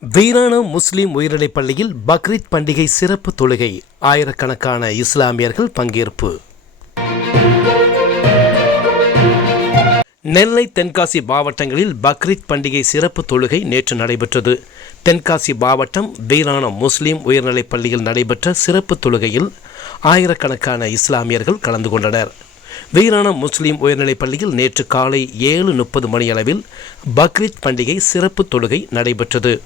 வீராணம் முஸ்லீம் உயர்நிலைப் பள்ளியில் பக்ரீத் பண்டிகை சிறப்பு தொழுகை. ஆயிரக்கணக்கான இஸ்லாமியர்கள் பங்கேற்பு. நெல்லை தென்காசி மாவட்டங்களில் பக்ரீத் பண்டிகை சிறப்பு தொழுகை நேற்று நடைபெற்றது. தென்காசி மாவட்டம் வீராணம் முஸ்லீம் உயர்நிலைப் பள்ளியில் நடைபெற்ற சிறப்பு தொழுகையில் ஆயிரக்கணக்கான இஸ்லாமியர்கள் கலந்து கொண்டனர். வீராணம் முஸ்லீம் உயர்நிலைப் பள்ளியில் நேற்று காலை ஏழு முப்பது மணியளவில் பக்ரீத் பண்டிகை சிறப்பு தொழுகை நடைபெற்றது.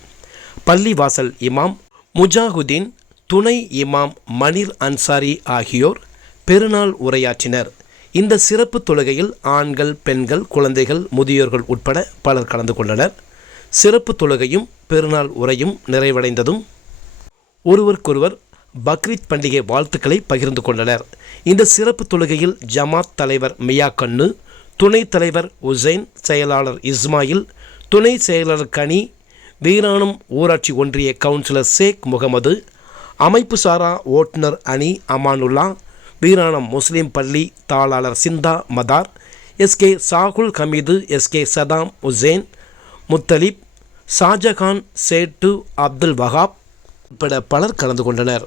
பள்ளிவாசல் இமாம் முஜாஹுதீன் துணை இமாம் மணிர் அன்சாரி ஆகியோர் பெருநாள் உரையாற்றினர். இந்த சிறப்பு தொழுகையில் ஆண்கள் பெண்கள் குழந்தைகள் முதியோர்கள் உட்பட பலர் கலந்து கொண்டனர். சிறப்பு தொழுகையும் பெருநாள் உரையும் நிறைவடைந்ததும் ஒருவருக்கொருவர் பக்ரீத் பண்டிகை வாழ்த்துக்களை பகிர்ந்து கொண்டனர். இந்த சிறப்பு தொழுகையில் ஜமாத் தலைவர் மியா கண்ணு துணைத் தலைவர் உசைன் செயலாளர் இஸ்மாயில் துணை செயலாளர் கனி வீராணம் ஊராட்சி ஒன்றிய கவுன்சிலர் ஷேக் முகமது அமைப்பு சாரா ஓட்டுநர் அணி அமானுல்லா வீராணம் முஸ்லீம் பள்ளி தாளாளர் சிந்தா மதார் எஸ்கே சாகுல் ஹமீது எஸ்கே சதாம் உசேன் முத்தலிப் ஷாஜகான் சேட்டு அப்துல் வஹாப் உட்பட பலர் கலந்து கொண்டனர்.